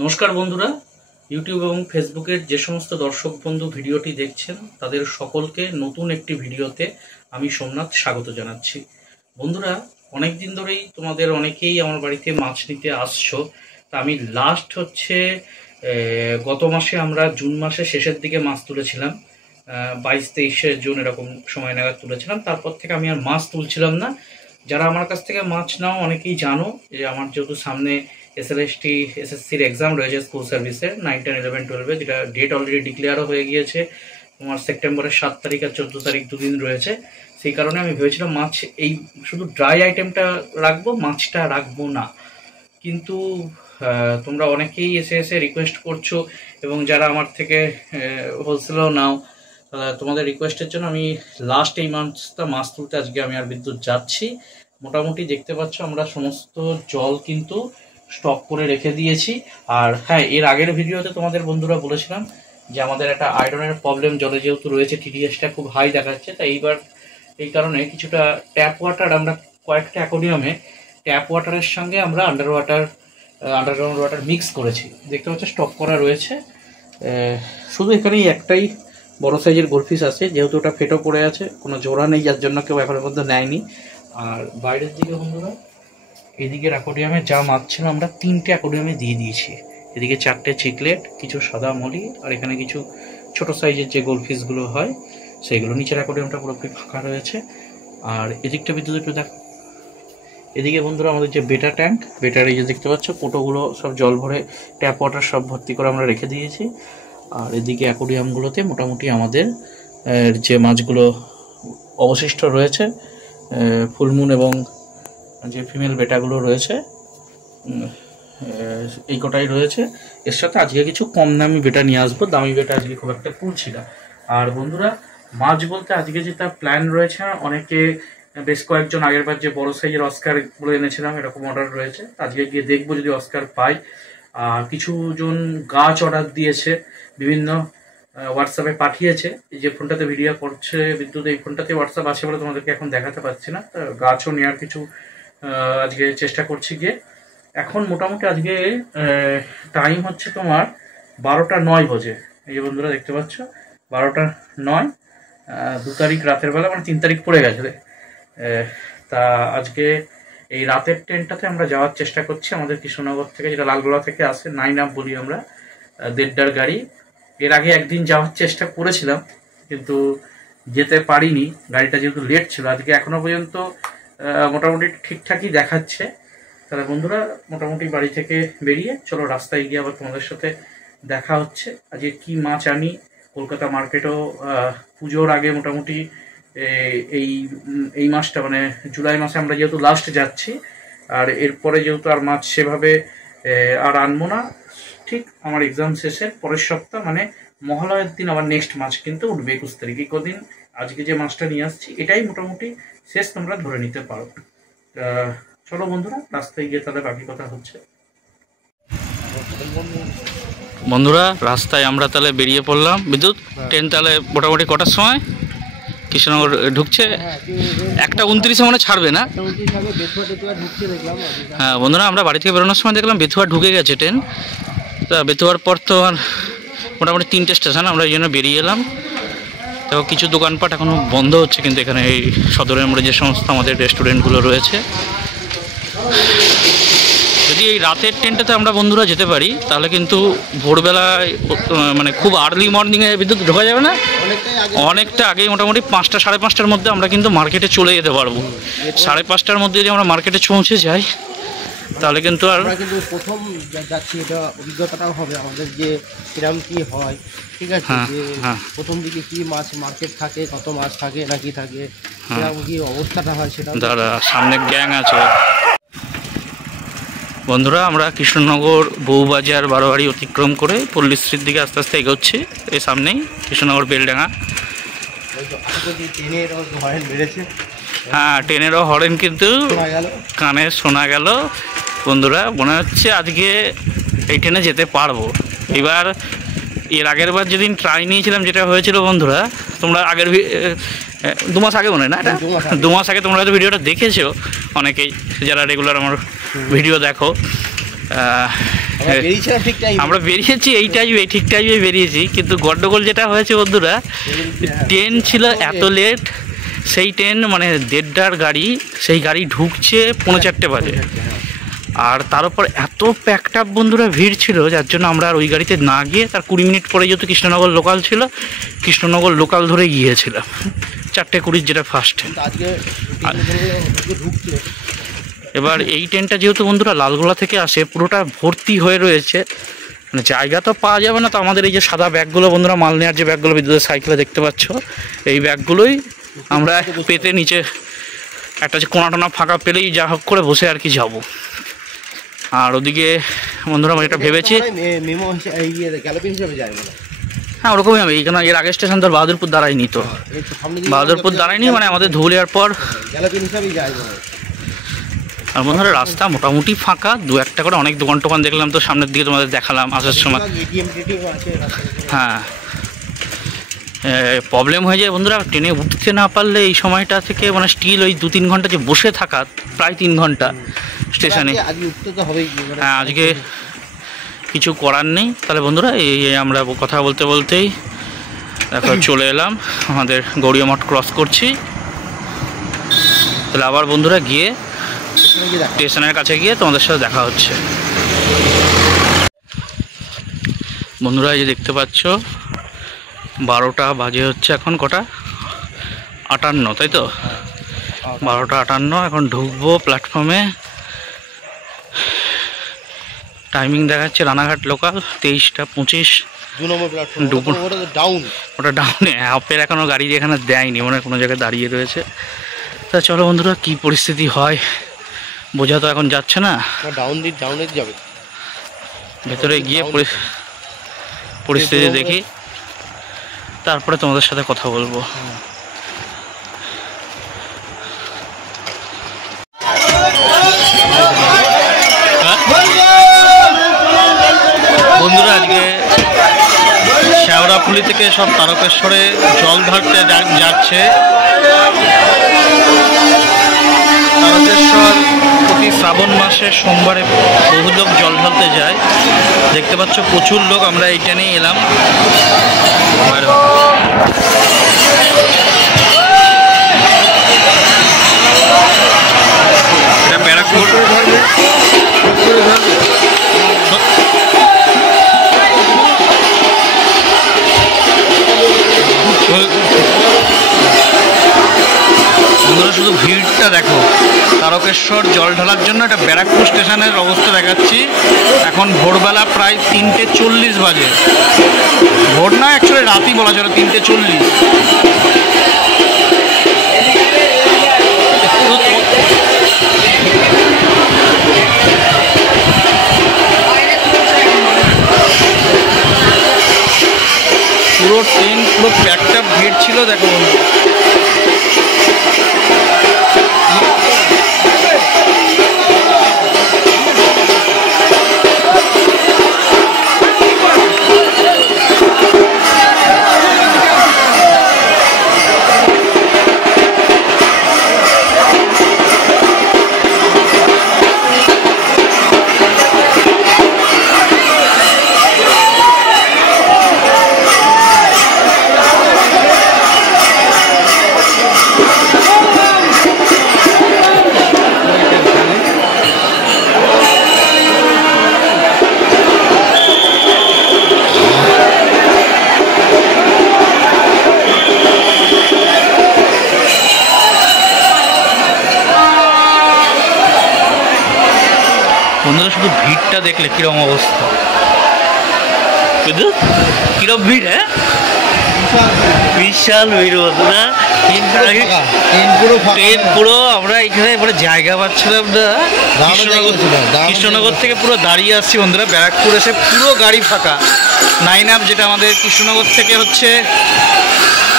নমস্কার বন্ধুরা, ইউটিউব এবং ফেসবুকের যে সমস্ত দর্শক বন্ধু ভিডিওটি দেখছেন তাদের সকলকে নতুন একটি ভিডিওতে আমি সোমনাথ স্বাগত জানাচ্ছি। বন্ধুরা, অনেক দিন ধরেই তোমাদের অনেকেই আমার বাড়িতে মাছ নিতে আসছো। তা আমি লাস্ট গত মাসে আমরা জুন মাসের শেষের দিকে মাছ তুলেছিলাম, 22-23 জুন এরকম সময় নাগাদ তুলেছিলাম। তারপর থেকে আমি আর মাছ তুলছিলাম না। যারা আমার কাছ থেকে মাছ নাও অনেকেই জানো যে আমার যেহেতু সামনে এসএসসির এক্সাম রয়েছে স্কুল সার্ভিসের 9, 10, 11, 12, যেটা ডেট অলরেডি ডিক্লেয়ারও হয়ে গিয়েছে। তোমার সেপ্টেম্বরের 7 তারিখ আর 14 তারিখ দুদিন রয়েছে। সেই কারণে আমি ভেবেছিলাম মাছ এই শুধু ড্রাই আইটেমটা রাখবো, মাছটা রাখবো না। কিন্তু তোমরা অনেকেই এসে রিকোয়েস্ট করছো এবং যারা আমার থেকে হোলসেলও নাও, তোমাদের রিকোয়েস্টের জন্য আমি লাস্ট এই মাছ তুলতে আজকে আমি আর বিদ্যুৎ যাচ্ছি। মোটামুটি দেখতে পাচ্ছ আমরা সমস্ত জল কিন্তু স্টক করে রেখে দিয়েছি। আর হ্যাঁ, এর আগের ভিডিওতে তোমাদের বন্ধুরা বলেছিলাম যে আমাদের একটা আয়রনের প্রবলেম জলে যেহেতু রয়েছে, টিডিএসটা খুব হাই দেখাচ্ছে। তাই এইবার এই কারণে কিছুটা ট্যাপ ওয়াটার আমরা কয়েকটা অ্যাকোয়ারিয়ামে ট্যাপ ওয়াটারের সঙ্গে আমরা আন্ডারগ্রাউন্ড ওয়াটার মিক্স করেছি। দেখতে পাচ্ছ স্টক করা রয়েছে। শুধু এখানেই একটাই বড় সাইজের গোলফিশ আছে, যেহেতু ওটা ফেটো করে আছে, কোনো জোড়া নেই, যার জন্য কেউ এখনো পর্যন্ত নেয়নি। আর বাইরের দিকে বন্ধুরা, এদিকের অ্যাকোয়ারিয়ামে যা মাছ ছিল আমরা 3টে অ্যাকোয়ারিয়ামে দিয়ে দিয়েছি। এদিকে 4টে চিকলেট, কিছু সাদা মলি, আর এখানে কিছু ছোট সাইজের যে গোলফিশগুলো হয় সেইগুলো। নিচের অ্যাকোয়ারিয়ামটা পুরোপুরি ফাঁকা রয়েছে। আর এদিকটা বিদ্যুৎ একটু দেখো। এদিকে বন্ধুরা আমাদের যে বেটা ট্যাঙ্ক, বেটার এই যে দেখতে পাচ্ছ কোটোগুলো সব জল ভরে ট্যাপ ওয়াটার সব ভর্তি করে আমরা রেখে দিয়েছি। আর এদিকে অ্যাকোয়ারিয়ামগুলোতে মোটামুটি আমাদের যে মাছগুলো অবশিষ্ট রয়েছে, ফুলমুন এবং যে ফিমেল বেটাগুলো রয়েছে, এই কটাই রয়েছে। এর সাথে আজকে কিছু কম দামি বেটা নিয়ে আসবো, দামি বেটা আজকে খুব একটা তুলছি না। আর বন্ধুরা, মাছ বলতে আজকে যেটা প্ল্যান রয়েছে, অনেকে বেশ কয়েকজন আগের বার যে বড় সাইজের অস্কার গুলো এনেছিলাম এরকম অর্ডার রয়েছে। আজকে গিয়ে দেখবো যদি অস্কার পাই। আর কিছুজন গাছ অর্ডার দিয়েছে, বিভিন্ন হোয়াটসঅ্যাপে পাঠিয়েছে। এই যে ফোনটাতে ভিডিও করছে বিদ্যুৎ, এই ফোনটাতে হোয়াটসঅ্যাপ আছে বলে তোমাদেরকে এখন দেখাতে পারছি না। গাছও নেওয়ার কিছু আজকে চেষ্টা করছি গিয়ে। এখন মোটামুটি আজকে টাইম হচ্ছে তোমার 12টা 9 বাজে। এই যে বন্ধুরা দেখতে পাচ্ছ 12টা 9, 2 তারিখ রাতের বেলা, মানে 3 তারিখ পড়ে গেছে। তা আজকে এই রাতের ট্রেনটাতে আমরা যাওয়ার চেষ্টা করছি আমাদের কৃষ্ণনগর থেকে, যেটা লালগোলা থেকে আসে, 9 আপ বলি আমরা, 1.5টার গাড়ি। এর আগে একদিন যাওয়ার চেষ্টা করেছিলাম কিন্তু যেতে পারিনি, গাড়িটা যেহেতু লেট ছিল। আজকে এখনো পর্যন্ত মোটামুটি ঠিকঠাকই দেখাচ্ছে। তাহলে বন্ধুরা মোটামুটি বাড়ি থেকে বেরিয়ে চলো রাস্তায় গিয়ে আবার তোমাদের সাথে দেখা হচ্ছে। আজকে কি মাছ আনি, কলকাতা মার্কেটও পুজোর আগে মোটামুটি এই মাসটা, মানে জুলাই মাসে আমরা যেহেতু লাস্ট যাচ্ছি, আর এরপরে যেহেতু আর মাছ সেভাবে আর আনবো না। ঠিক আমার এক্সাম শেষের পরের সপ্তাহ, মানে মহালয়ের দিন আবার নেক্সট মাছ কিন্তু উঠবে 21 তারিখ। এই কদিন আজকে যে মাছটা নিয়ে আসছি এটাই মোটামুটি শেষ, তোমরা ধরে নিতে পারো। চলো বন্ধুরা রাস্তায় গিয়ে তাহলে বাকি কথা হচ্ছে। বন্ধুরা রাস্তায় আমরা তাহলে বেরিয়ে পড়লাম। বিদ্যুৎ, ট্রেন তাহলে মোটামুটি কটার সময় কৃষ্ণনগর ঢুকছে? 1:29 মানে ছাড়বে না? হ্যাঁ বন্ধুরা, আমরা বাড়ি থেকে বেরোনোর সময় দেখলাম বেথুয়া ঢুকে গেছে ট্রেন। তা বেথুয়ার পর তো আর মোটামুটি 3টে স্টেশন, আমরা এই জন্য বেরিয়ে এলাম। তো কিছু দোকানপাট এখনও বন্ধ হচ্ছে, কিন্তু এখানে এই সদরের মোড়ে যে সমস্ত আমাদের রেস্টুরেন্টগুলো রয়েছে, যদি এই রাতের ট্রেনটাতে আমরা বন্ধুরা যেতে পারি তাহলে কিন্তু ভোরবেলায়, মানে খুব আর্লি মর্নিংয়ে বিদ্যুৎ ঢোকা যাবে না, অনেকটা আগেই মোটামুটি 5টা 5:30টার মধ্যে আমরা কিন্তু মার্কেটে চলে যেতে পারবো। 5:30টার মধ্যে যদি আমরা মার্কেটে পৌঁছে যাই তাহলে কিন্তু আর প্রথম যাচ্ছি, এটা অভিজ্ঞতাটাও হবে আমাদের যে কিরম কি হয়। ঠিক আছে, প্রথম দিকে কি মাছ মার্কেট থাকে, কত মাছ থাকে না কি থাকে, কিরকম কি অবস্থাটা হয় সেটা। দাদা সামনে গ্যাং আছে। বন্ধুরা আমরা কৃষ্ণনগর বউবাজার বারোয়ারি অতিক্রম করে পল্লীশ্রীর দিকে আস্তে আস্তে এগোচ্ছি। এই সামনেই কৃষ্ণনগর বেলডাঙ্গা। হ্যাঁ, ট্রেনেরও হরেন কিন্তু কানে শোনা গেল। বন্ধুরা মনে হচ্ছে আজকে এই ট্রেনে যেতে পারবো। এবার এর আগের বার যেদিন ট্রাই নিয়েছিলাম যেটা হয়েছিল বন্ধুরা, তোমরা আগের 2 মাস আগে মনে হয় না, এটা 2 মাস আগে তোমরা হয়তো ভিডিওটা দেখেছো অনেকেই যারা রেগুলার আমার ভিডিও দেখো। আমরা বেরিয়েছি এই টাইমে, ঠিক টাইমে বেরিয়েছি, কিন্তু গন্ডগোল যেটা হয়েছে বন্ধুরা, ট্রেন ছিল এত লেট, সেই ট্রেন মানে 1:30টার গাড়ি, সেই গাড়ি ঢুকছে 4:45 বাজে, আর তার উপর এত প্যাকড আপ বন্ধুরা ভিড় ছিল, যার জন্য আমরা আর ওই গাড়িতে না গিয়ে তার 20 মিনিট পরে যেহেতু কৃষ্ণনগর লোকাল ছিল, কৃষ্ণনগর লোকাল ধরে গিয়েছিলাম 4:20 যেটা ফার্স্ট। এবার এই ট্রেনটা যেহেতু বন্ধুরা লালগোলা থেকে আসে, পুরোটা ভর্তি হয়ে রয়েছে, মানে জায়গা তো পাওয়া যাবে না, তো আমাদের এই যে সাদা ব্যাগগুলো বন্ধুরা, মাল নেওয়ার যে ব্যাগগুলো বিদ্যুতের সাইকেলে দেখতে পাচ্ছ, এই ব্যাগগুলোই আমরা পেতে নিচে একটা যে কোনা ফাঁকা পেলেই যা হোক করে বসে আর কি যাব। আর ওদিকে বন্ধুরা আমরা এটা ভেবেছি, হ্যাঁ ওরকমই হবে, এইখানে এর আগের স্টেশন তোর বাহাদুরপুর দাঁড়ায়নি, তো বাহাদুরপুর দাঁড়ায়নি মানে আমাদের ধুলিয়ার পর। আর বন্ধুরা রাস্তা মোটামুটি ফাঁকা, 2-1টা করে অনেক দোকান টোকান দেখলাম, তো সামনের দিকে তোমাদের দেখালাম আসার সময়। হ্যাঁ প্রবলেম হয়ে যায় বন্ধুরা, ট্রেনে উঠতে না পারলে এই সময়টা থেকে মানে স্টিল ওই 2-3 ঘন্টা যে বসে থাকা, প্রায় 3 ঘন্টা স্টেশনে। হ্যাঁ আজকে কিছু করার নেই। তাহলে বন্ধুরা এই আমরা কথা বলতে বলতেই দেখো চলে এলাম, আমাদের গৌরীয় মঠ ক্রস করছি। তাহলে আবার বন্ধুরা গিয়ে স্টেশনের কাছে গিয়ে তোমাদের সাথে দেখা হচ্ছে। বন্ধুরা এই যে দেখতে পাচ্ছ 12টা বাজে হচ্ছে, এখন কটা 58, তাই তো 12টা 58, এখন ঢুকবো প্ল্যাটফর্মে। টাইমিং দেখাচ্ছে রানাঘাট লোকাল 23টা 25, 2 নম্বর প্ল্যাটফর্ম, ওটা ডাউনে, আপের এখনও গাড়ি এখানে দেয়নি, মানে কোনো জায়গায় দাঁড়িয়ে রয়েছে। তা চলো বন্ধুরা কি পরিস্থিতি হয় বোঝা তো এখন যাচ্ছে না, ডাউনে যাবে, ভেতরে গিয়ে পরিস্থিতি দেখি, তারপরে তোমাদের সাথে কথা বলবো। বন্ধুরা আজকে শেওড়াফুলি থেকে সব তারকেশ্বরে জল ঢালতে যাচ্ছে। তারকেশ্বর প্রতি শ্রাবণ মাসে সোমবারে বহু লোক জল ঢালতে যায়, দেখতে পাচ্ছ প্রচুর লোক। আমরা এই ট্রেনেই এলাম। এটা ব্যারাকপুর, শুধু ভিড়টা দেখো। তারকেশ্বর জল ঢালার জন্য এটা ব্যারাকপুর স্টেশনের অবস্থা দেখাচ্ছি। এখন ভোরবেলা প্রায় 3:40 বাজে, ভোর না অ্যাকচুয়ালি রাতই বলা চলে, 3:40। পুরো ট্রেন পুরো প্যাকটা ভিড় ছিল দেখো। বন্ধুরা শুধু ভিড়টা দেখলে কিরকম অবস্থা, শুধু কিরকম ভিড়, হ্যাঁ বিশাল ভিড় বন্ধুরা। ট্রেন পুরো আমরা এখানে এবারে জায়গা পাচ্ছিলাম না, কৃষ্ণনগর থেকে পুরো দাঁড়িয়ে আসছি বন্ধুরা। ব্যারাকপুর এসে পুরো গাড়ি ফাঁকা। 9 আপ যেটা আমাদের কৃষ্ণনগর থেকে হচ্ছে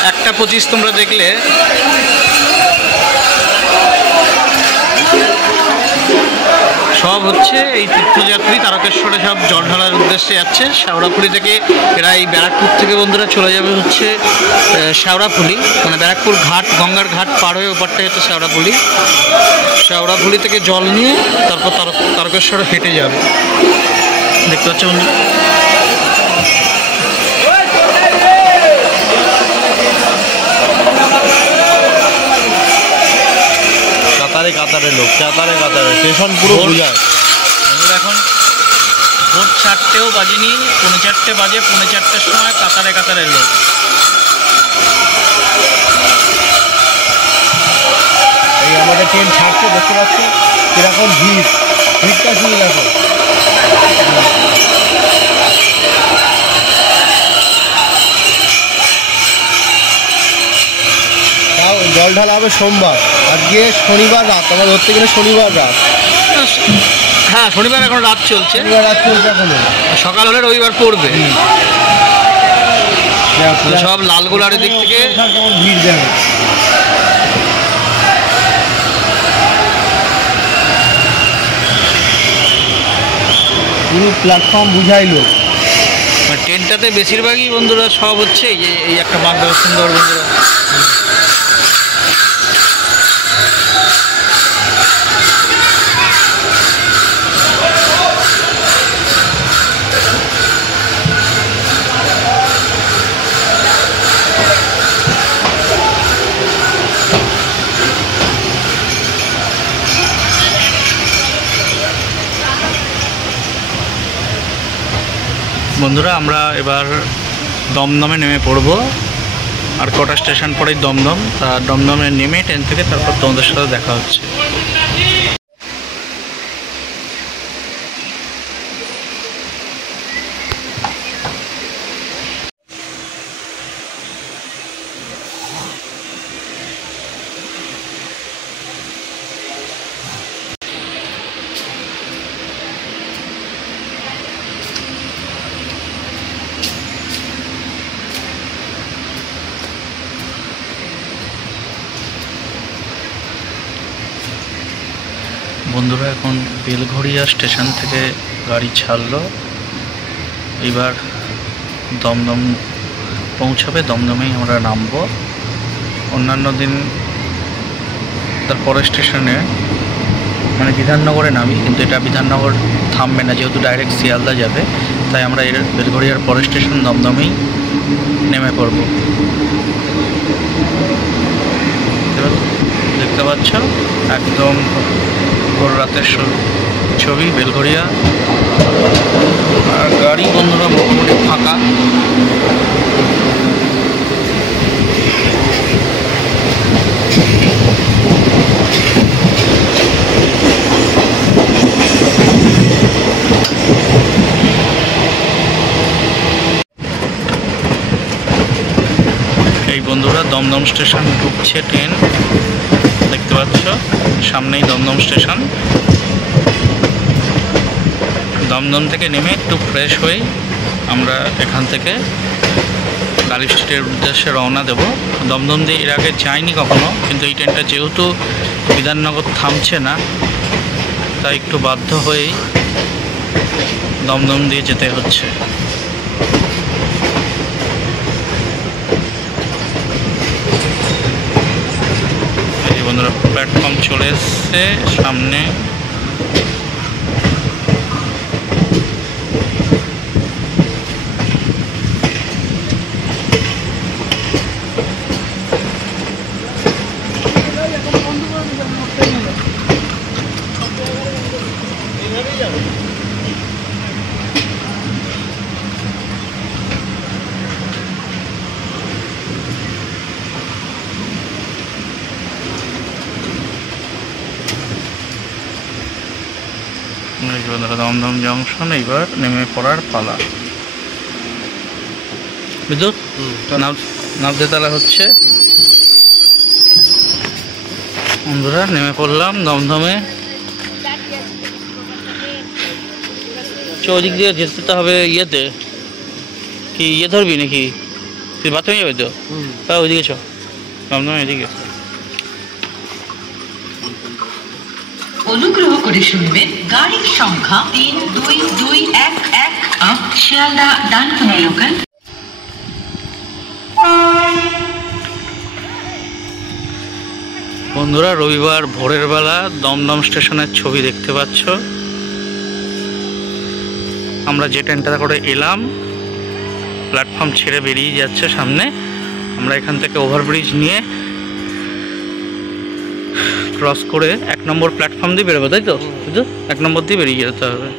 1:25 তোমরা দেখলে, সব হচ্ছে এই তীর্থযাত্রী তারকেশ্বরে সব জল ঢালার উদ্দেশ্যে যাচ্ছে। শেওড়াফুলি থেকে এরা এই ব্যারাকপুর থেকে বন্ধুরা চলে যাবে হচ্ছে শেওড়াফুলি, মানে ব্যারাকপুর ঘাট, গঙ্গার ঘাট পার হয়ে ওপারটাই হচ্ছে শেওড়াফুলি। শেওড়াফুলি থেকে জল নিয়ে তারপর তারকেশ্বরে হেঁটে যাবে। দেখতে পাচ্ছ বন্ধুরা। কাতারে কাতারে লোক, কাতারে কাতারে স্টেশন পুরো বুঝায়। এখন ভোর 4টেও বাজেনি, 4:45 বাজে, 4:45-র সময় কাতারে কাতারে লোক। এই আমাদের ট্রেন ছাড়ছে, দেখতে পাচ্ছি কিরকম ভিড়টা শুনে দেখো। তাও জল ঢালা হবে সোমবার, আজকে শনিবার রাত, আমার ধরতে গেলে শনিবার রাত। হ্যাঁ, শনিবার এখন রাত চলছে, শনিবার রাত চলছে এখনো, সকাল হলে রবিবার পড়বে। সব লালগোলার দিক থেকে কেমন ভিড় দেয়, পুরো প্ল্যাটফর্ম বুঝাইলো। ট্রেনটাতে বেশিরভাগই বন্ধুরা সব হচ্ছে এই একটা বাংলা সুন্দর বন্ধুরা। বন্ধুরা আমরা এবার দমদমে নেমে পড়ব, আর কটা স্টেশন পরেই দমদম। তা দমদমে নেমে ট্রেন থেকে তারপর তোমাদের সাথে দেখা হচ্ছে। বন্ধুরা এখন বেলঘড়িয়া স্টেশন থেকে গাড়ি ছাড়লো, এবার দমদম পৌঁছাবে। দমদমেই আমরা নামবো। অন্যান্য দিন তার পরের স্টেশনে মানে বিধাননগরে নামি, কিন্তু এটা বিধাননগর থামবে না, যেহেতু ডাইরেক্ট শিয়ালদা যাবে। তাই আমরা এর বেলঘড়িয়ার পরের স্টেশন দমদমেই নেমে পড়ব। দেখতে পাচ্ছ একদম ভোর রাতের ছবি বেলঘড়িয়া, আর গাড়ি বন্ধুরা মোটামুটি ফাঁকা। এই বন্ধুরা দমদম স্টেশন ঢুকছে ট্রেন, দেখতে পাচ্ছ সামনেই দমদম স্টেশন। দমদম থেকে নেমে একটু ফ্রেশ হয়ে আমরা এখান থেকে কালী স্ট্রিটের উদ্দেশ্যে রওনা দেব। দমদম দিয়ে এর আগে যাইনি কখনো, কিন্তু এই ট্রেনটা যেহেতু বিধাননগর থামছে না, তাই একটু বাধ্য হয়েই দমদম দিয়ে যেতে হচ্ছে। এই বন্ধুরা প্ল্যাটফর্ম চলে এসছে সামনে। দমদম জংশন, এইবার নেমে পড়ার পালা। বিদ্যুৎ নামতে তালা হচ্ছে। বন্ধুরা নেমে পড়লাম দমদমে। ওদিক দিয়ে যেতে হবে ইয়েতে, কি ইয়ে ধরবি নাকি? তুই বাথরুমে যাবে তো? হ্যাঁ ওইদিকে চ, দমদমে এদিকে। অনুগ্রহ করে শুনবেন গাড়ির সংখ্যা 32211 শিয়ালদা ডানকুনি লোকাল। বন্ধুরা রবিবার ভোরের বেলা দমদম স্টেশনের ছবি দেখতে পাচ্ছ। আমরা যে ট্রেনটা করে এলাম প্ল্যাটফর্ম ছেড়ে বেরিয়ে যাচ্ছে সামনে। আমরা এখান থেকে ওভারব্রিজ নিয়ে ক্রস করে 1 নম্বর প্ল্যাটফর্ম দিয়ে বেরোবো, তাই তো? 1 নম্বর দিয়ে বেরিয়ে যেতে হবে।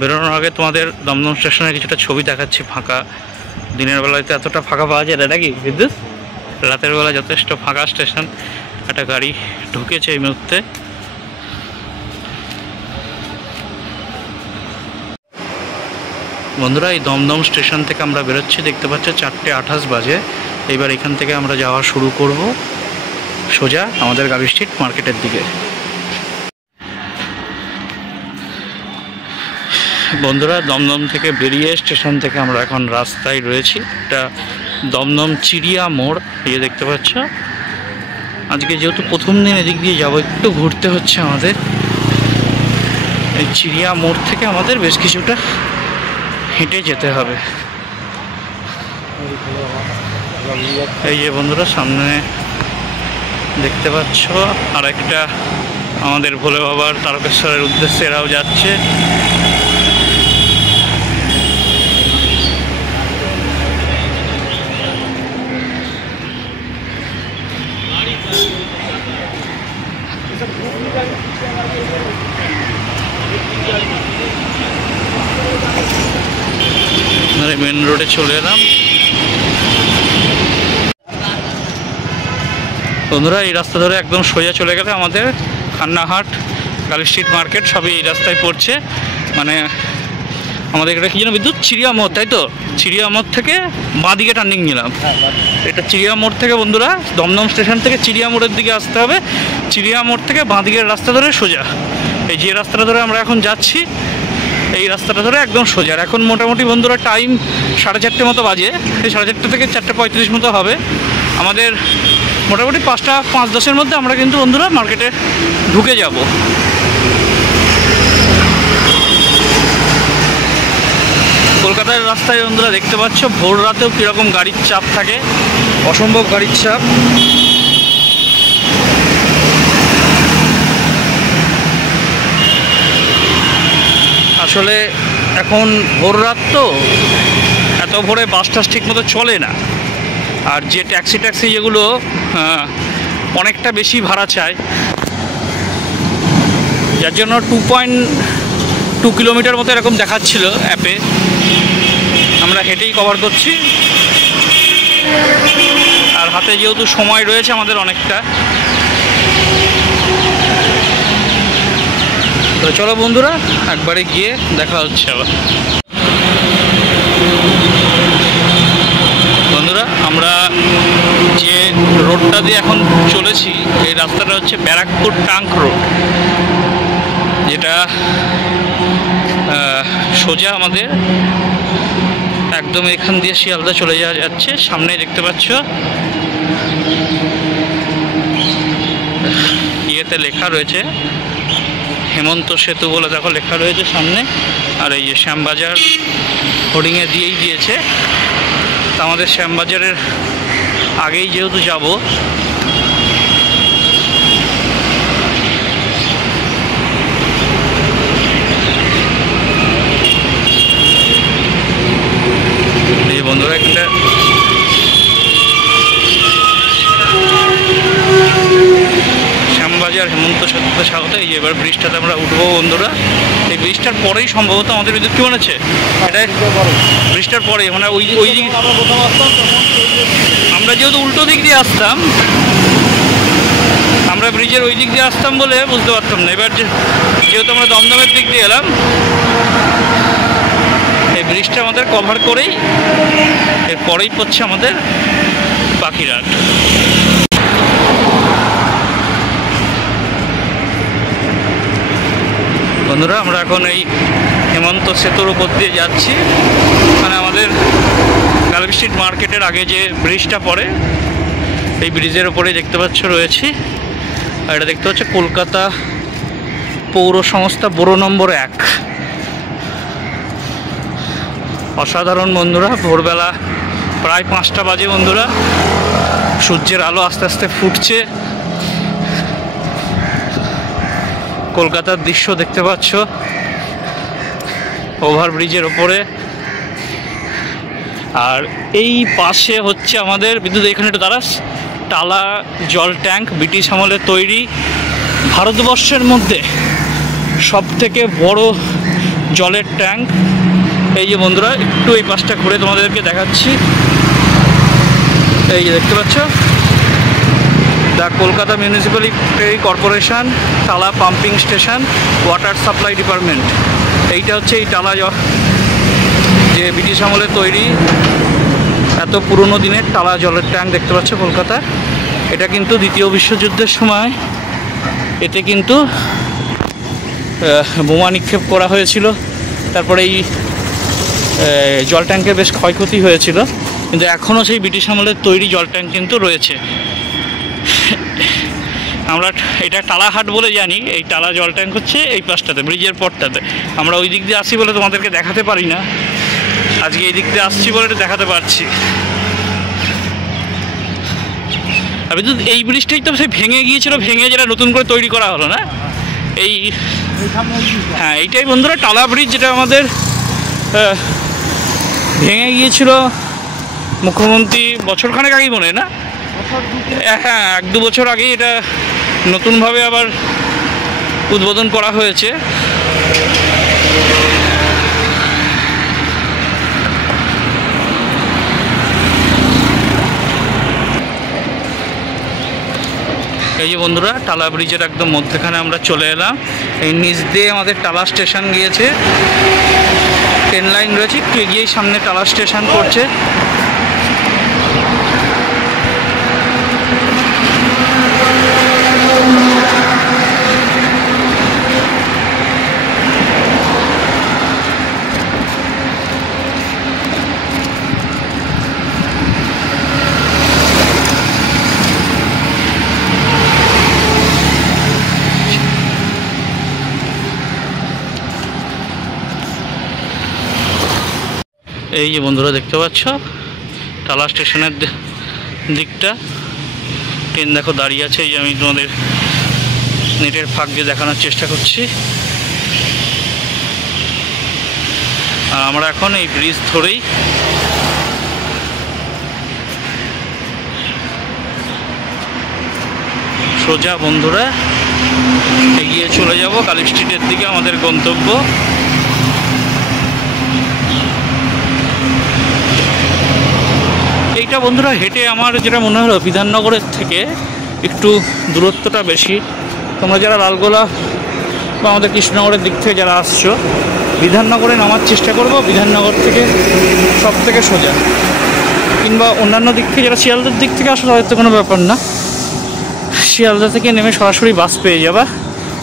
বেরোনোর আগে তোমাদের দমদম স্টেশনের কিছুটা ছবি দেখাচ্ছি। ফাঁকা, দিনের বেলায় তো এতটা ফাঁকা পাওয়া যায় না নাকি বিদ্যুৎ? রাতের বেলা যথেষ্ট ফাঁকা স্টেশন। একটা গাড়ি ঢুকেছে এই মুহূর্তে। বন্ধুরা, এই দমদম স্টেশন থেকে আমরা বেরোচ্ছি, দেখতে পাচ্ছ 4:28 বাজে। এইবার এখান থেকে আমরা যাওয়া শুরু করব সোজা আমাদের গাবি স্ট্রিট মার্কেটের দিকে। বন্ধুরা, দমদম থেকে বেরিয়ে স্টেশন থেকে আমরা এখন রাস্তায় রয়েছি। এটা দমদম চিড়িয়া মোড়, এই দেখতে পাচ্ছ। আজকে যেহেতু প্রথম দিন এদিক দিয়ে যাবো, একটু ঘুরতে হচ্ছে আমাদের। এই চিড়িয়া মোড় থেকে আমাদের বেশ কিছুটা হেঁটে যেতে হবে। এই যে বন্ধুরা, সামনে দেখতে পাচ্ছ আর একটা আমাদের ভোলে বাবার তারকেশ্বরের উদ্দেশ্যে এরাও যাচ্ছে। মেন রোডে চলে এলাম। বন্ধুরা, এই রাস্তা ধরে একদম সোজা চলে গেলে আমাদের খান্নাহাট, গালি স্ট্রিট মার্কেট সবই এই রাস্তায় পড়ছে। মানে আমাদের এটা কি যেন বিদ্যুৎ, চিড়িয়া মোড়, তাই তো? চিড়িয়া মোড় থেকে বাঁ দিকে টার্নিং নিলাম। এটা চিড়িয়া মোড় থেকে বন্ধুরা দমদম স্টেশন থেকে চিড়িয়া মোড়ের দিকে আসতে হবে। চিড়িয়া মোড় থেকে বাঁ দিকের রাস্তা ধরে সোজা, এই যে রাস্তাটা ধরে আমরা এখন যাচ্ছি, এই রাস্তাটা ধরে একদম সোজা। এখন মোটামুটি বন্ধুরা টাইম 4:30 মতো বাজে। এই 4:30 থেকে 4:35 মতো হবে। আমাদের মোটামুটি 5টা 5:10 মধ্যে আমরা কিন্তু বন্ধুরা মার্কেটে ঢুকে যাব। কলকাতার রাস্তায় বন্ধুরা দেখতে পাচ্ছ ভোর রাতেও কীরকম গাড়ির চাপ থাকে, অসম্ভব গাড়ির চাপ। আসলে এখন ভোর রাত তো, এত ভোরে বাস টাস ঠিক মতো চলে না। আর যে ট্যাক্সি যেগুলো অনেকটা বেশি ভাড়া চায়, যার জন্য 2.2 কিলোমিটার মতো এরকম দেখাচ্ছিল অ্যাপে। আমরা হেঁটেই কভার করছি, আর হাতে যেহেতু সময় রয়েছে আমাদের অনেকটা। তো চলো বন্ধুরা, একবারে গিয়ে দেখা হচ্ছে আবার। বন্ধুরা, আমরা যে রোডটা দিয়ে এখন চলেছি, এই রাস্তাটা হচ্ছে ব্যারাকপুর টাঙ্ক রোড, যেটা সোজা আমাদের একদম এখান দিয়ে শিয়ালদা চলে যাওয়া যাচ্ছে। সামনে দেখতে পাচ্ছ ইয়েতে লেখা রয়েছে হেমন্ত সেতু বলে, দেখো লেখা রয়েছে সামনে। আর এই যে শ্যামবাজার হোর্ডিংয়ে দিয়েই দিয়েছে। তা আমাদের শ্যামবাজারের আগেই যেহেতু যাব, এই বন্ধুরা একটা শ্যামবাজার হেমন্ত সেতুতে স্বাগত। এই এবার ব্রিজটাতে আমরা উঠবো বন্ধুরা। এই ব্রিজটার পরেই সম্ভবত আমাদের বিদ্যুৎ কি মনে হচ্ছে, এটা ব্রিজটার পরে মানে ওই দিক আমরা যেহেতু উল্টো দিক দিয়ে আসতাম, আমরা ব্রিজের ওই দিক দিয়ে আসতাম বলে বুঝতে পারতাম না। এবার যেহেতু আমরা দমদমের দিক দিয়ে এলাম, এই ব্রিজটা আমাদের কভার করেই এরপরেই পড়ছে আমাদের বাকিরহাট। বন্ধুরা, আমরা এখন এই হেমন্ত সেতুর উপর দিয়ে যাচ্ছি। মানে আমাদের গালবি স্ট্রিট মার্কেটের আগে যে ব্রিজটা পড়ে, এই ব্রিজের ওপরে দেখতে পাচ্ছ রয়েছি। আর এটা দেখতে পাচ্ছ কলকাতা পৌর সংস্থা ব্যুরো নম্বর 1। অসাধারণ বন্ধুরা, ভোরবেলা প্রায় 5টা বাজে বন্ধুরা, সূর্যের আলো আস্তে আস্তে ফুটছে। কলকাতার দৃশ্য দেখতে পাচ্ছ ওভারব্রিজের ওপরে। আর এই পাশে হচ্ছে আমাদের বিদ্যুৎ, এখানে একটু দাঁড়াস, টালা জল ট্যাঙ্ক, ব্রিটিশ আমলের তৈরি, ভারতবর্ষের মধ্যে সবথেকে বড় জলের ট্যাঙ্ক। এই যে বন্ধুরা একটু এই পাশটা ঘুরে তোমাদেরকে দেখাচ্ছি, এই যে দেখতে পাচ্ছ the Kolkata municipality corporation Tala pumping station water supply department. এইটা হচ্ছে এই টালা যে ব্রিটিশ আমলের তৈরি এত পুরনো দিনের টালা জলের ট্যাঙ্ক দেখতে পাচ্ছ কলকাতার। এটা কিন্তু দ্বিতীয় বিশ্বযুদ্ধের সময় এতে কিন্তু বোমা নিক্ষেপ করা হয়েছিল, তারপরে এই জল ট্যাঙ্কের বেশ ক্ষয়ক্ষতি হয়েছিল, কিন্তু এখনও সেই ব্রিটিশ আমলের তৈরি জল ট্যাঙ্ক কিন্তু রয়েছে। আমরা এটা টালাহাট বলে জানি, এই টালা জল ট্যাঙ্ক হচ্ছে এই পাশটাতে ব্রিজের পরটাতে। আমরা ওই দিক দিয়ে আসছি বলে তোমাদেরকে দেখাতে পারি না, আজকে এই দিক দিয়ে আসছি বলে এটা দেখাতে পারছি। আর বিদ্যুৎ এই ব্রিজটাই তো সেই ভেঙে গিয়েছিল, ভেঙে যেটা নতুন করে তৈরি করা হলো না এই, হ্যাঁ এইটাই বন্ধুরা টালা ব্রিজ, যেটা আমাদের ভেঙে গিয়েছিল মুখ্যমন্ত্রী বছরখানেক আগেই মনে না, হ্যাঁ 1-2 বছর আগেই এটা নতুনভাবে আবার উদ্বোধন করা হয়েছে। এই যে বন্ধুরা টালা ব্রিজের একদম মধ্যখানে আমরা চলে এলাম। এই নিচ দিয়ে আমাদের টালা স্টেশন গিয়েছে, ট্রেন লাইন রয়েছে, একটু এগিয়েই সামনে টালা স্টেশন পড়ছে। এই যে বন্ধুরা দেখতে পাচ্ছ টালা স্টেশনের দিকটা, ট্রেন দেখো দাঁড়িয়ে আছে। এই যে আমি তোমাদের নেটের ফাঁক দিয়ে দেখানোর চেষ্টা করছি। আর আমরা এখন এই ব্রিজ ধরেই সোজা বন্ধুরা এগিয়ে চলে যাব কালী স্ট্রিটের দিকে, আমাদের গন্তব্য। এইটা বন্ধুরা হেঁটে আমার যেটা মনে হলো বিধাননগরের থেকে একটু দূরত্বটা বেশি। তোমরা যারা লালগোলা বা আমাদের কৃষ্ণনগরের দিক থেকে যারা আসছো, বিধাননগরে নামার চেষ্টা করবো, বিধাননগর থেকে সব থেকে সোজা, কিংবা অন্যান্য দিক থেকে যারা শিয়ালদার দিক থেকে আসো হয়তো কোনো ব্যাপার না, শিয়ালদা থেকে নেমে সরাসরি বাস পেয়ে যাবা।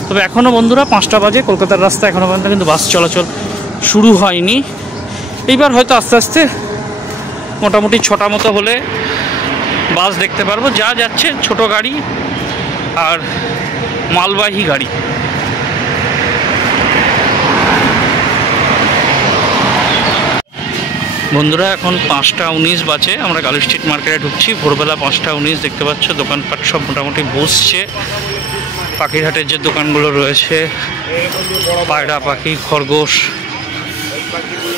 তবে এখনও বন্ধুরা 5টা বাজে, কলকাতার রাস্তা এখনও পর্যন্ত কিন্তু বাস চলাচল শুরু হয়নি। এইবার হয়তো আস্তে আস্তে মোটামুটি 6টা মতো হলে বাস দেখতে পারবো। যা যাচ্ছে ছোট গাড়ি আর মালবাহী গাড়ি। বন্ধুরা এখন 5টা 19 বাজে, আমরা কালী স্ট্রিট মার্কেটে ঢুকছি। ভোরবেলা 5টা 19 দেখতে পাচ্ছ, দোকানপাট সব মোটামুটি বসছে। পাখিরহাটের যে দোকানগুলো রয়েছে, পায়রা পাখি, খরগোশ,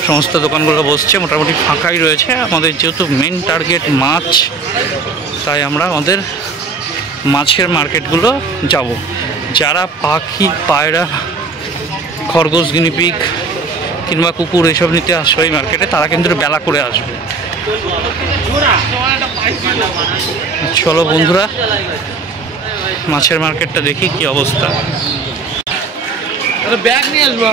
সমস্ত দোকানগুলো বসছে, মোটামুটি ফাঁকাই রয়েছে। আমাদের যেহেতু মেন টার্গেট মাছ, তাই আমরা আমাদের মাছের মার্কেটগুলো যাব। যারা পাখি, পায়রা, খরগোশ, গিনিপিগ কিংবা কুকুর এসব নিতে আসবে এই মার্কেটে, তারা কিন্তু বেলা করে আসবে। চলো বন্ধুরা মাছের মার্কেটটা দেখি কি অবস্থা। ব্যাগ নিয়ে আসবো।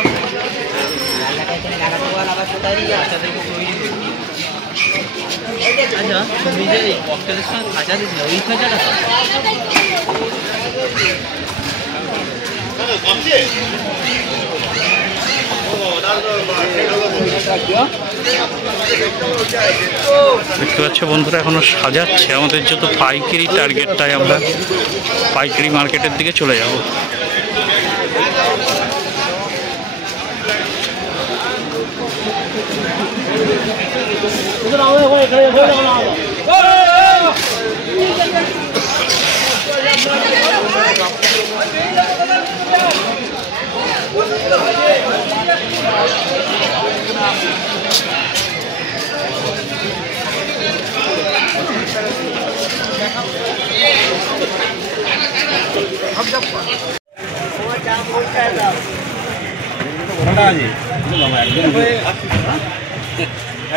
দেখতে পাচ্ছ বন্ধুরা এখনো সাজাচ্ছে। আমাদের যেহেতু পাইকারি টার্গেট, তাই আমরা পাইকারি মার্কেটের দিকে চলে যাব।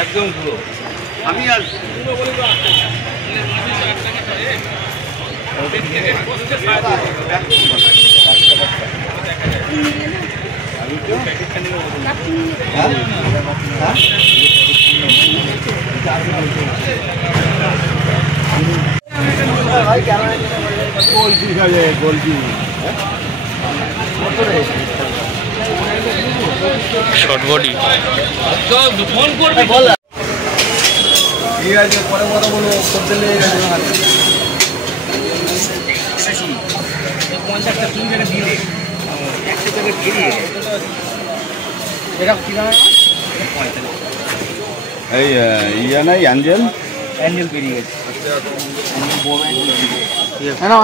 একদম পুরো আমি আর শর্ট বডি ফোন করবি ঠিক আছে, পরে কথা বলবো। করতে লেগে গেছে না। 50টা 3 টাকা দিয়ে দে, 1 টাকা দিয়ে দে। এটা কি না? এই ইয়া নাই অ্যাঞ্জেল অ্যাঞ্জেল বেরিয়ে গেছে। না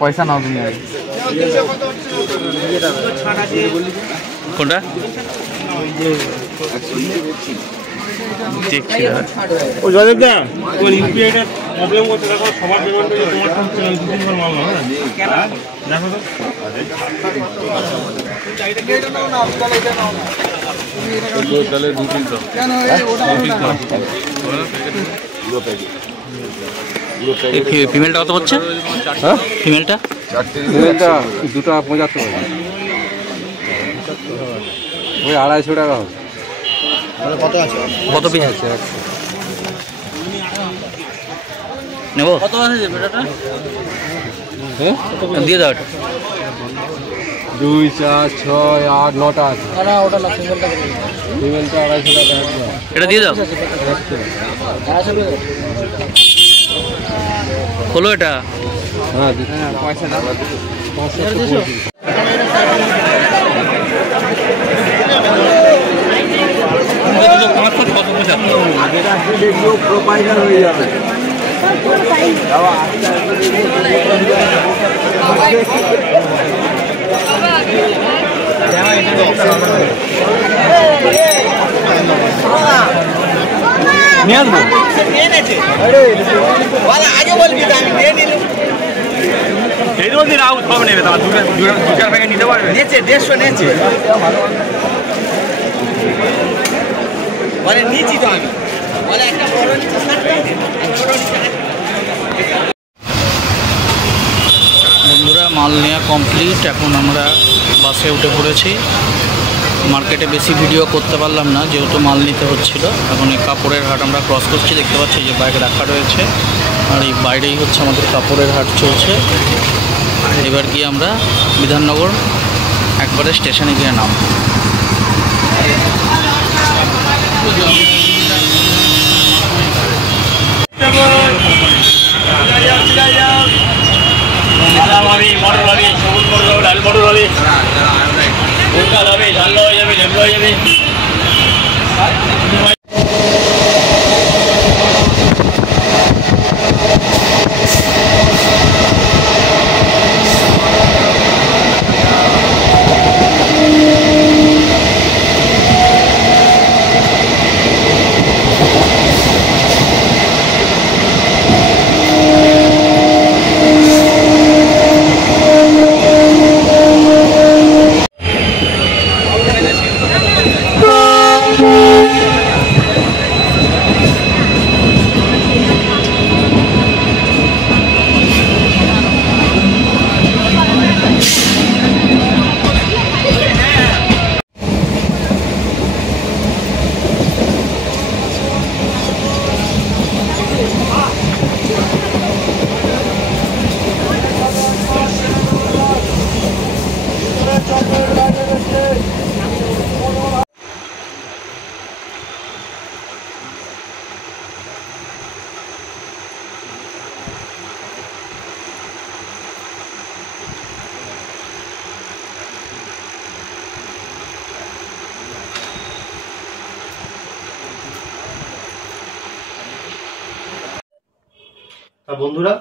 পয়সা নাও তুমি আর কোনটা দেখছি না। ও জয়দেব দা তোর ইউপিআইটা প্রবলেম করছে, দেখো সবার পেমেন্ট হচ্ছে তোমার তো 2-3 বার মাল না দেখো তো তাহলে 2-3 তো ফিমেলটা কত হচ্ছে? হ্যাঁ ফিমেলটা 2.75 ওই 250 টাকা হবে। কত আছে? কত পিস আছে? নেব কত আছে বেটাটা? দিয়ে দাও এটা। 2, 4, 6, 8, 9টা আছে। না ওটা না, সিঙ্গেলটা করে দিন। পেমেন্টটা 250 টাকা একদম। এটা দিয়ে দাও। হলো এটা? হ্যাঁ পয়সা দাও। 500 প্রোপাইজার হয়ে যাবে। নিয়ে আসবো আগে বলবি তো, আমি নিয়ে নিলাম। এই রোজই রাউত হবে নেবে তাহলে 2-4 প্যাকেট নিতে পারবে। নেচে 150 নেচে বলে নিচি তো আমি বলে একটা বড় নিচে 60 টাকা, ছোট নিচে 8 টাকা। বন্ধুরা মাল নেওয়া কমপ্লিট, এখন আমরা বাসে উঠে পড়েছি। মার্কেটে বেশি ভিডিও করতে পারলাম না যেহেতু মাল নিতে হচ্ছিল। এখন এই কাপড়ের হাট আমরা ক্রস করছি, দেখতে পাচ্ছি যে বাইক রাখা রয়েছে, আর এই বাইরেই হচ্ছে আমাদের কাপড়ের হাট চলছে। এবার গিয়ে আমরা বিধাননগর একবারে স্টেশনে গিয়ে নাম। মটর হবে, সবুজ মটর হবে, লাল মটর হবে, উল্কাল হবে, ঝাল হয়ে যাবে, ঝেমলা হয়ে যাবে। বন্ধুরা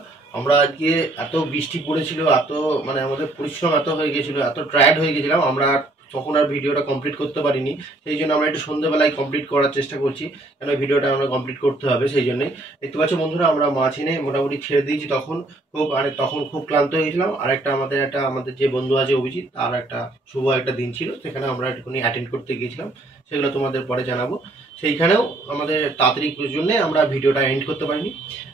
আমরা আজকে এত বৃষ্টি পড়েছিল, এত মানে আমাদের পরিশ্রম এত হয়ে গেছিলো, এত টায়ার্ড হয়ে গেছিলাম, আমরা তখন আর ভিডিওটা কমপ্লিট করতে পারিনি। সেই জন্য আমরা একটু সন্ধ্যেবেলায় কমপ্লিট করার চেষ্টা করছি, কেন ভিডিওটা আমরা কমপ্লিট করতে হবে। সেই জন্যই দেখতে পাচ্ছ বন্ধুরা, আমরা মাছ এনে মোটামুটি ছেড়ে দিয়েছি। তখন খুব ক্লান্ত হয়ে গেছিলাম। আর আমাদের যে বন্ধু আছে অভিজিৎ, তার একটা শুভ একটা দিন ছিল, সেখানে আমরা একটুখানি অ্যাটেন্ড করতে গিয়েছিলাম, সেগুলো তোমাদের পরে জানাবো। সেইখানেও আমাদের তাড়াতাড়ির জন্য আমরা ভিডিওটা এন্ড করতে পারিনি।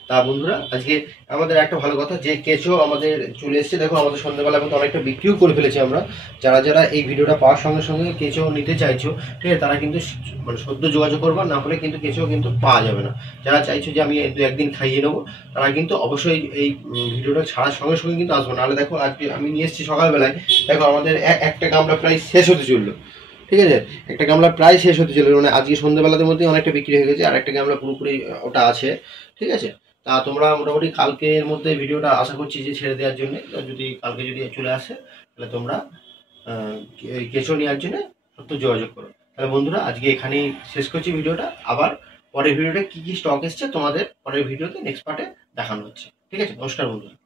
তা বন্ধুরা, আজকে আমাদের একটা ভালো কথা যে কেঁচো আমাদের চলে এসছে। দেখো আমাদের সন্ধ্যাবেলার মতো অনেকটা বিক্রিও করে ফেলেছি আমরা। যারা এই ভিডিওটা পাওয়ার সঙ্গে সঙ্গে কেঁচো নিতে চাইছো, ঠিক আছে, তারা কিন্তু মানে সদ্য যোগাযোগ করবা, না হলে কিন্তু কেঁচো কিন্তু পাওয়া যাবে না। যারা চাইছো যে আমি 2-1 দিন খাইয়ে নেবো, তারা কিন্তু অবশ্যই এই ভিডিওটা ছাড়ার সঙ্গে সঙ্গে কিন্তু আসবো। নাহলে দেখো আজকে আমি নিয়ে এসেছি সকালবেলায়, দেখো আমাদের একটা গামলা প্রায় শেষ হতে চললো, ঠিক আছে, একটা গামলা প্রায় শেষ হতে চললো। মানে আজকে সন্ধ্যাবেলার মধ্যে অনেকটা বিক্রি হয়ে গেছে, আর একটা গামলা পুরোপুরি ওটা আছে, ঠিক আছে। তা তোমরা মোটামুটি কালকের মধ্যে ভিডিওটা আশা করছি যে ছেড়ে দেওয়ার জন্য। যদি কালকে যদি চলে আসে, তাহলে তোমরা কেঁচো নেওয়ার জন্য একটু যোগাযোগ করো। তাহলে বন্ধুরা, আজকে এখানেই শেষ করছি ভিডিওটা। আবার পরের ভিডিওটা কি স্টক এসছে তোমাদের পরের ভিডিওতে নেক্সট পার্টে দেখানো হচ্ছে, ঠিক আছে। নমস্কার বন্ধুরা।